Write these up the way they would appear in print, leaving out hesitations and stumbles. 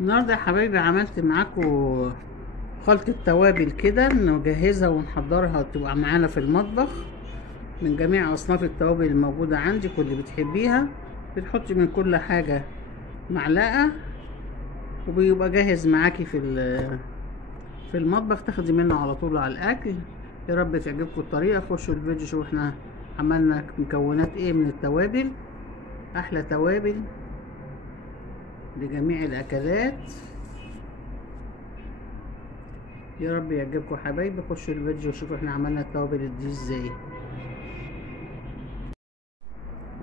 النهارده يا حبايبي عملت معاكم خلطة توابل كده نجهزها ونحضرها تبقى معانا في المطبخ من جميع أصناف التوابل الموجودة عندك واللي بتحبيها. بتحطي من كل حاجة معلقة وبيبقى جاهز معاكي في المطبخ، تاخدي منه على طول على الأكل. يا رب تعجبكم الطريقة. خشوا الفيديو شوفوا احنا عملنا مكونات ايه من التوابل. أحلى توابل لجميع الأكلات. يا رب يعجبكم حبايبي. خشوا الفيديو وشوفوا احنا عملنا التوابل دي ازاي.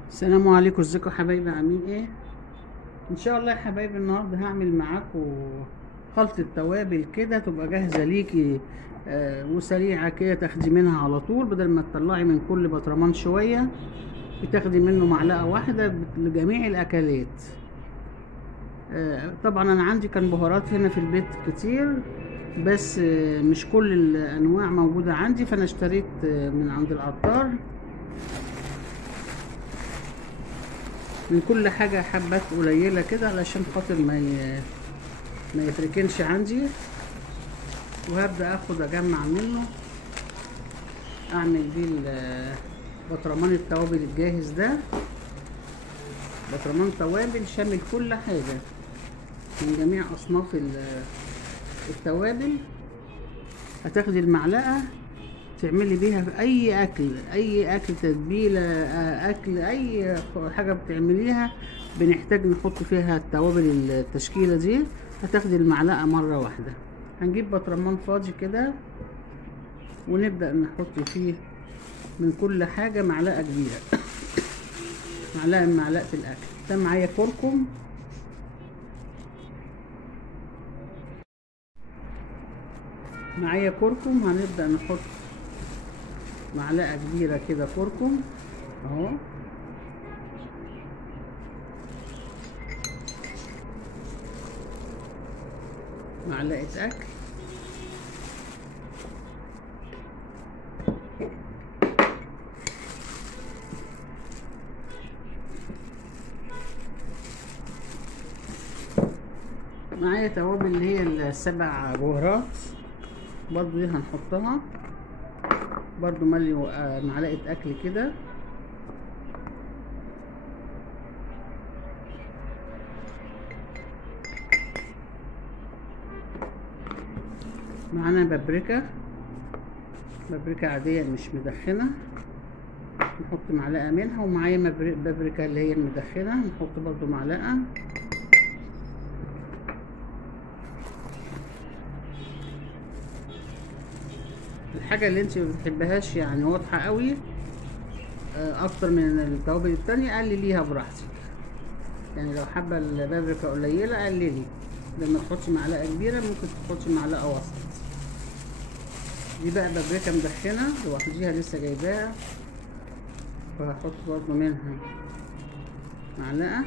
السلام عليكم، ازيكم حبايبي، عاملين ايه؟ ان شاء الله يا حبايبي النهارده هعمل معاكم خلطة توابل كده تبقى جاهزة ليكي وسريعة كده، تاخدي منها على طول بدل ما تطلعي من كل برطمان شوية. بتاخدي منه معلقة واحدة لجميع الاكلات. طبعا انا عندي كان بهارات هنا في البيت كتير، بس مش كل الانواع موجودة عندي، فانا اشتريت من عند العطار من كل حاجة حبات قليلة كده علشان خاطر ما يتركنش عندي. وهبدأ اخد اجمع منه اعمل بيه برطمان التوابل الجاهز ده. برطمان توابل شامل كل حاجة من جميع اصناف التوابل. هتاخدي المعلقة تعملي بيها في اي اكل تتبيله، اكل اي حاجه بتعمليها بنحتاج نحط فيها التوابل التشكيله دي. هتاخدي المعلقه مره واحده. هنجيب برطمان فاضي كده ونبدا نحط فيه من كل حاجه معلقه كبيره معلقه من معلقه الاكل. ده معايا كركم، هنبدا نحط معلقه كبيره كده كركم اهو. معلقه اكل، معايا توابل اللي هي السبع بهارات برضو دي هنحطها برضو ملي معلقه اكل كده. معانا بابريكا عاديه مش مدخنه، نحط معلقه منها. ومعايا بابريكا اللي هي المدخنه نحط برضو معلقه. الحاجه اللي انت ما بتحبهاش يعني واضحه قوي اكتر من التوابل التانية قلليها براحتك. يعني لو حابه البابريكا قليله قللي، لما تحطي معلقه كبيره ممكن تحطي معلقه وسط. دي بقى بابريكا مدخنه لوحديها لسه جايباها، فهحط برضو منها معلقه.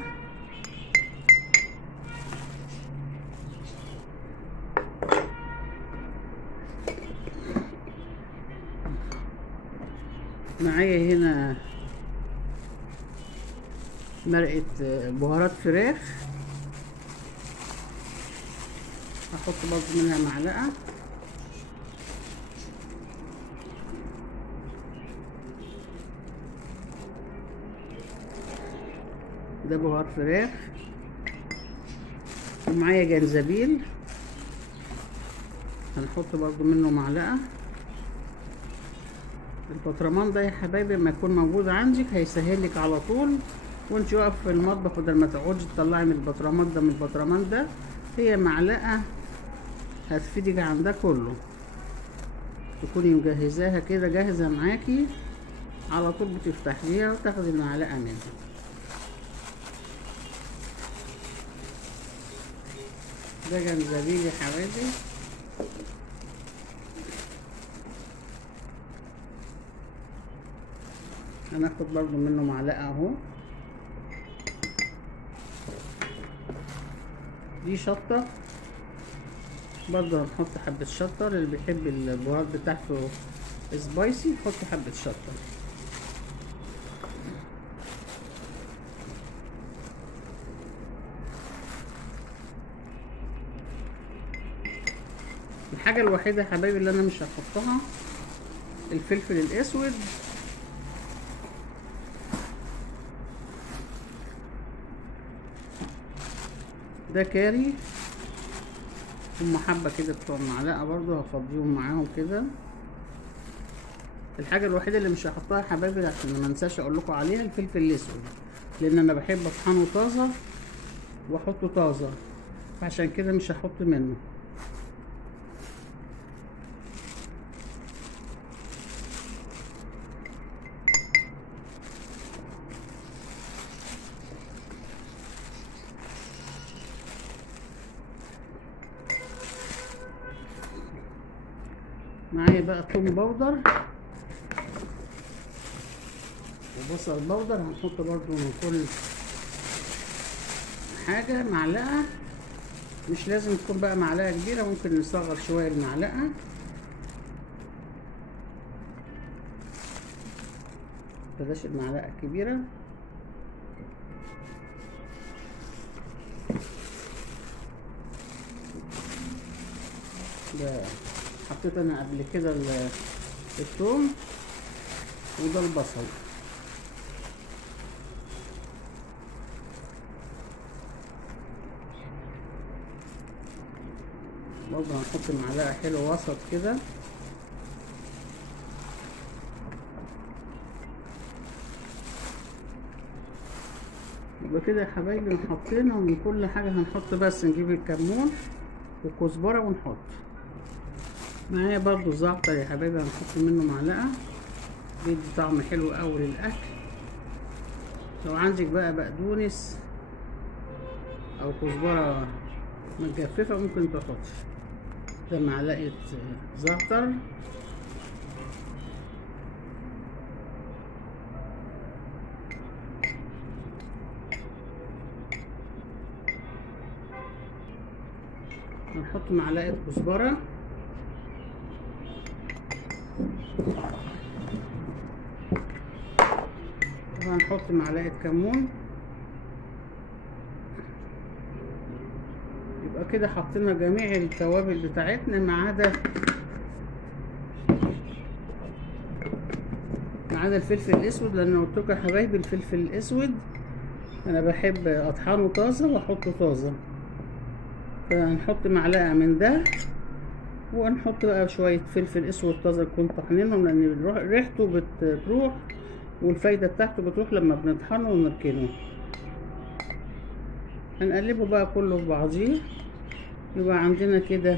معايا هنا مرقه بهارات فراخ، هحط برضو منها معلقه. ده بهار فراخ. ومعايا جنزبيل هنحط برضو منه معلقه. البطرمان ده يا حبايبي لما يكون موجود عندك هيسهلك على طول وانت واقف في المطبخ، بدل ما تقعدي تطلعي من البطرمان ده من البطرمان ده. هي معلقه هتفيدك عن ده كله، تكوني مجهزاها كده جاهزه معاكي على طول، بتفتحيها وتاخدي المعلقه منها. ده جنزبيل يا حبايبي. هناخد برضو منه معلقه اهو. دي شطه برضو هنحط حبه شطه، اللي بيحب البهارات بتاعته سبايسي حط حبه شطه. الحاجة الوحيدة يا حبايبي اللي انا مش هحطها الفلفل الاسود. ده كاري، هم حبة كده بتوع معلقة برضو هفضيهم معاهم كده. الحاجة الوحيدة اللي مش هحطها يا حبايبي عشان ما انساش اقول لكم عليها الفلفل الاسود، لان انا بحب اطحنه طازة واحطه طازة، عشان كده مش هحط منه. معايا بقى توم بودر وبصل بودر، هنحط برضو من كل حاجة معلقة، مش لازم تكون بقى معلقة كبيرة، ممكن نصغر شوية المعلقة. بلاش المعلقة الكبيرة. ده حطيت انا قبل كده الثوم وده البصل. برضه هنحط معلقة حلوة وسط كده. يبقى كده يا حبايبي حطينا من كل حاجة. هنحط بس نجيب الكمون والكزبرة ونحط معايا برضو الزعتر يا حبايبي، هنحط منه معلقة، بيدي طعم حلو قوي للأكل. لو عندك بقى بقدونس أو كزبرة متجففة ممكن تحط. ده معلقة زعتر. هنحط معلقة كزبرة، وهنحط معلقة كمون. يبقى كده حطينا جميع التوابل بتاعتنا ما عدا الفلفل الاسود، لان قلت لكم يا حبايبي الفلفل الاسود انا بحب اطحنه طازه واحطه طازه. فهنحط معلقه من ده، ونحط بقى شويه فلفل اسود طازه نكون طحنينهم، لان ريحته بتروح والفايده بتاعته بتروح لما بنطحنه ونركنه. هنقلبه بقى كله في بعضيه، يبقى عندنا كده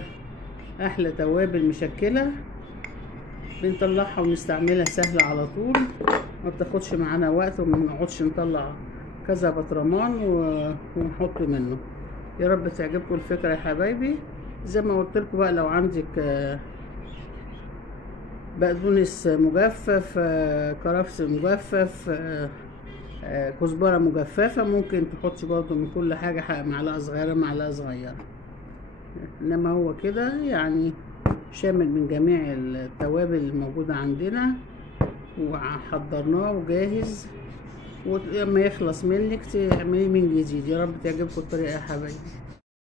احلى توابل مشكله بنطلعها ونستعملها سهله على طول، ما بتاخدش معانا وقت وما نقعدش نطلع كذا بطرمان ونحط منه. يا رب تعجبكم الفكره يا حبايبي. زي ما قلت لكم بقى لو عندك بقدونس مجفف، كرفس مجفف، كزبره مجففه، ممكن تحطي برضو من كل حاجه معلقه صغيره معلقه صغيره. انما هو كده يعني شامل من جميع التوابل الموجوده عندنا وحضرناه وجاهز، ولما يخلص منك تعمليه من جديد. يا رب تعجبكم الطريقه يا حبايبي.